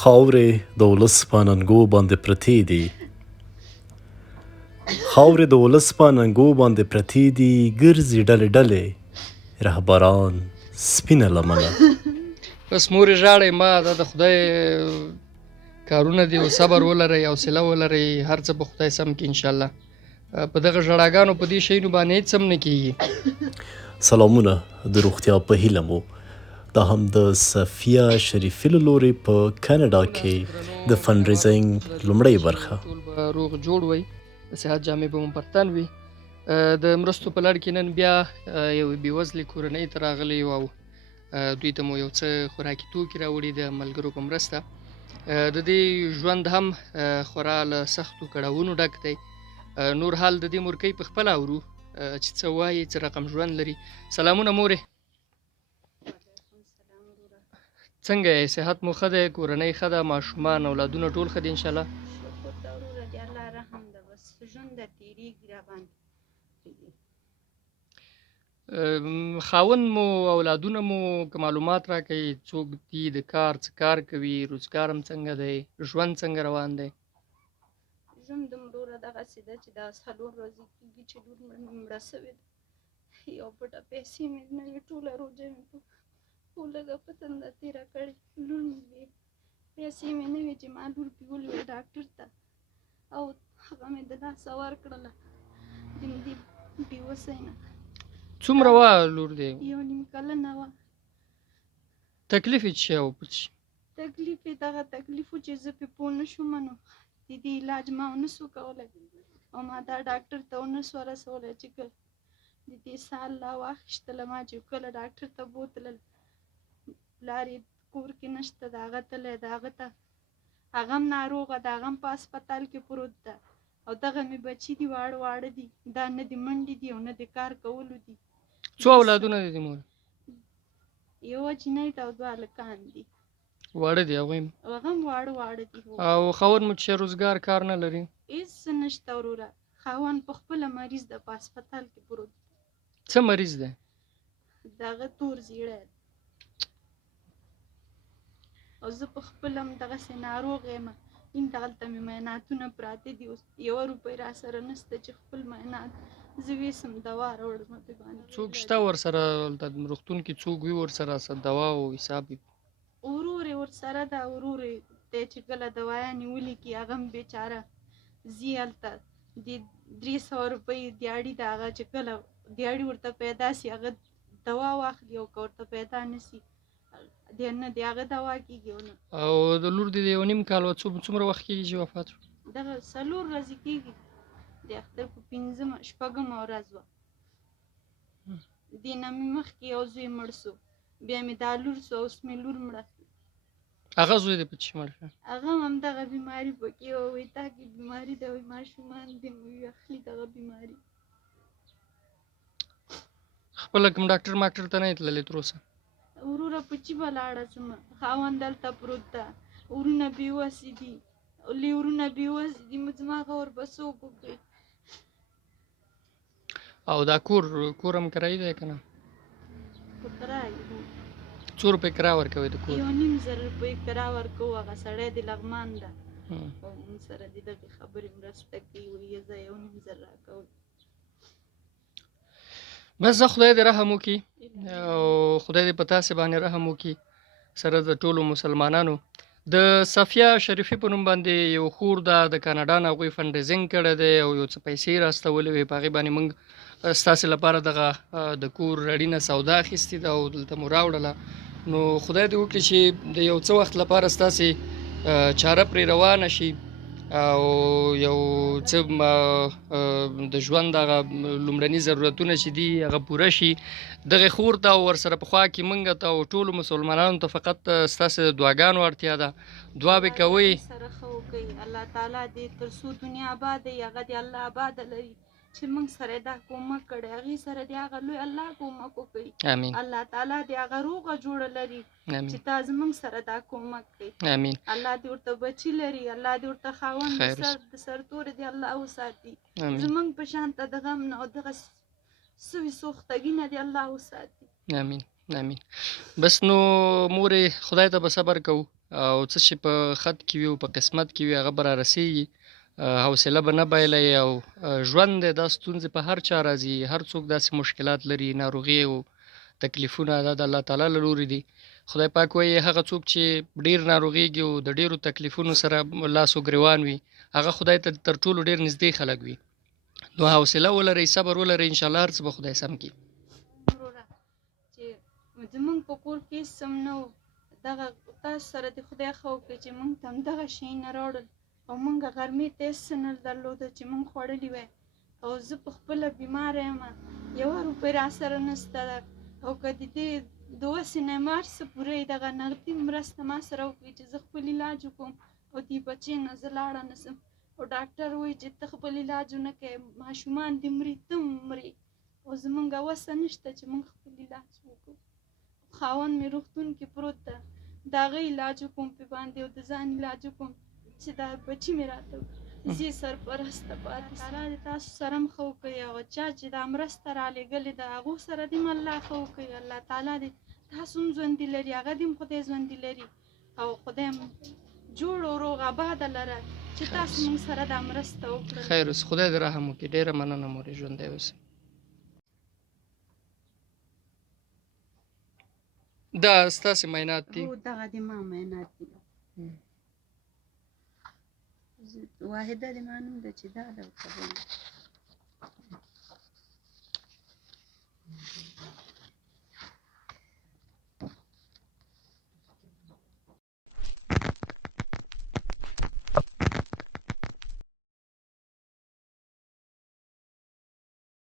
خاورې د ولس په ننګو باندې پرتې دي. خاورې د ولس په ننګو باندې پرتې دي، ګرځي ډلې ډلې رهبران سپینه لمنه. بس مورې ژاړئ ما، دا د خدای کارونه دي او صبر ولرئ، حوصله ولرئ، هر څه به خدای سم کړي انشاءالله. په دغه ژړاګانو په دې شیانو باندې هېڅ هم نه کېږي. سلامونه د روغتیا په هیله مو. دا هم د صفیه شریفي له لورې په کاناډا کې د فنډریزینګ لومړۍ برخه. ټول به روغ جوړ وئ، د صحت جامې به مو پر تن وي. د مرستو په لړ کې نن بیا یو بېوزلې کورنۍ ته راغلی یو او دوی ته مو یو څه خوراکي توکي راوړي د ملګرو په مرسته. د دې ژوند هم خورا له سختو کړاوونو ډک دی. نور حال د دې مورکۍ په خپله اورو چې څه وایي، څه رقم ژوند لري. سلامونه مورې، څنګه یې؟ صحت مو ښه دی؟ کورنۍ ښه ده؟ ماشومان اولادونه ټول ښه دي انشاءالله؟ شکر ده وروره، د الله رحم ده، بس ژوند ده تېرېږي راباندې. خاوند مو اولادونه مو که معلومات راکړئ څوک دي، د کار څه کار کوي، روزګار هم څنګه دی، ژوند څنګه روان دی؟ ژوند وروره دغسې ده چې دا 4 ورځې کېږي چې لور مې مړه سوې ده. یو پټه پیسې مې نه وې، ټوله روژه مې په لږه په تنده تېره کړې. لور مې وې، پیسې مې نه وې چې ما لور بیولې وې ډاکټر ته، او هغه مې د لاسه ورکړله د دې بېوسۍ نه. څومره وه لور دی؟ 1.5 کلنه وه. تکلیف یې څه شی و؟ تکلیف یې دغه تکلیف و چې زه پرې پوه نه شوم، نو د دې علاج ما ونه سو کولی، او ما دا ډاکټر ته ونه سوه رسولی چې که د دې سال لا واخیستله. ما چې کله ډاکټر ته بوتلل، پلار یې کور کې نشته، د هغه تلی د هغه ته، هغه هم ناروغه ده، هغه هم په هسپتال کې پروت ده، او دغه مې بچي دي واړه واړه دي، دا نه د منډې دي او نه د کار کولو دي. څو اولادونه دي مور؟ یوه جینۍ ده او 2 هلکان دي. واړه دي هغوی هم؟ هغه هم واړه واړه دي. او خاوند مو چې روزګار کار نه لري؟ هېڅ نشته وروره، خاوند په خپله مریض ده، په هسپتال کې پروت ده. څه مریض دی؟ دغه تور زیړی ده، او زه په خپله هم دغسې ناروغ یم. دغلته مې معایناتونه پراته دي، اوس 1 روپۍ را سره نشته چې خپل معاینات زه ویسم دوا راوړم پې باندې. څوک شته ورسره هلته روغتون کې؟ څوک وي ورسره دوا او حساب وي؟ ورور یې ورسره ده، ورور یې دی چې کله دوایانې ولیکي، هغه هم بیچاره ځي هلته، د 300 روپۍ دیاړي ده، هغه چې کله دیاړي ورته پیدا سي هغه دوا واخلي، او که ورته پیدا نه سي نه د هغه دوا کېږي او نه. او د لور د 1.5 کال څومره وخت کېږي چې وفات شو؟ دغه 4 ورځې کېږي، د اختر په 5مه ورځ وه. دې نه مې مخکې یو زوی مړ سو، بیا مې دا لور سو، اوس مې لور مړه سو. هغه زوی دې په څه مړ شو؟ هغه هم همدغه بیماري پکې وه، وایي تا کې بیماري ده، وایي ماشومان دې وایي اخلي دغه بیماري. خپله کوم ډاکټر ماکټر ته نه یې تللی تر اوسه؟ وروره په چي به لاړه شم، خاوند دلته پروت ده، ورونه بېوسې دي، لیورونه بېوسې دي، زما هغه ورپسې وکړي. او دا کور هم کرایي دی که نه؟ په کرایه وو. څو روپۍ کرایه ورکوئ د کور؟ 1.5 روپۍ کرایه ورکوو. هغه سړی د لغمان ده، او موږ سره د دغې خبرې مرسته کوي، وایي زه 1.5 راکوئ. بس زه خدای دې رحم وکړي، او خدای دې په تاسې باندې رحم وکړي، سره د ټولو مسلمانانو. د صفیه شریفي په نوم باندې یو خور ده، د کاناډا نه هغوی فنډریزینګ کړی دی او یو څه پیسې یې راستولې وې، په هغې باندې موږ ستاسې لپاره دغه د کور اړینه سودا اخیستې ده او دلته مو راوړله. نو خدای دې وکړي چې د یو څه وخت لپاره ستاسې چاره پرې روانه شي، او یو څه د ژوند هغه لومړني ضرورتونه چې دي هغه پوره شي. دغې خور ته او ورسره په خوا کې موږ ته او ټولو مسلمانانو ته فقط ستاسې د دعاګانو اړتیا ده. دعا به کوئ سره ښه وکړئ، الله تعالی دې تر څو دنیا آباده وي هغه دې الله آباده لري، چې موږ سره دا کومک کړی، هغې سره دې هغه لوی الله کومک وکړي. امین. الله تعالی دې هغه روغه جوړه لري چې تا زموږ سره دا کومک کوي. امین. الله دې ورته بچي لري، الله دې ورته خاوند د سرتورې دې الله وساتي، زموږ په شان ته د غم نه او دغه سوي سوختګي نه دې الله وساتي. امین. امین. بس نو مورې خدای ته به صبر کوو، او څه چې په خط کې وي او په قسمت کې وي هغه به رارسېږي. حوصله به نه بایلئ او ژوند دی دا ستونزې په هر چا راځي. هر څوک داسې مشکلات لري، ناروغي او تکلیفونه دا د الله تعالی له لورې دي. خدای پاک وایي هغه څوک چې ډېر ناروغېږي او د ډېرو تکلیفونو سره لاس و ګرېوان وي هغه خدای ته تر ټولو ډېر نږدې خلک وي. نو حوصله ولرئ، صبر ولرئ، انشاءالله هر څه به خدای سم کړي. وروره چې زمونږ په کور کې هېڅ هم نه و، دغه تاسو سره دې خدای ښه وکړي چې مونږ ته هم دغه شیونه راوړل او مونږ غرمې ته هېڅ څه نه درلوده چې مونږ خوړلي وای. او زه په خپله بیماره یم، یوه روپۍ راسره نشته ده. او که د دې د وسې نه مار څه پوره دغه نغدي مرسته ما سره وکړي چې زه خپل علاج وکړم او دې بچې نه زه لاړه نه شم. او ډاکټر وایي چې ته خپل علاج ونه کوې ماشومان دې مري ته هم مرې. او زمونږ وسه نشته چې مونږ خپل علاج وکړو. خاوند مې روغتون کې پروت ده، د هغه علاج وکړم پې باندې او د ځان علاج وکړم چې دا بچي مې راته زه سرپرسته پاتې سم. الله دې تاسو سره هم ښه وکړي. هغه چا چې دا مرسته رالېږلې ده هغو سره دې هم الله ښه وکړي. الله تعالی دې تاسو هم ژوندي لري، هغه دې هم خدای ژوندي لري او خدای هم جوړ او روغ آباده لره چې تاسو موږ سره دا مرسته وکړله. خیر اوس، خدای دې رحم وکړي. ډېره مننه مورې، ژوندی اوسئ. دا ستاسې معاینات دي؟ هو دغه د ما معاینات دي. واحده د ما نوم ده چې دا ده ورته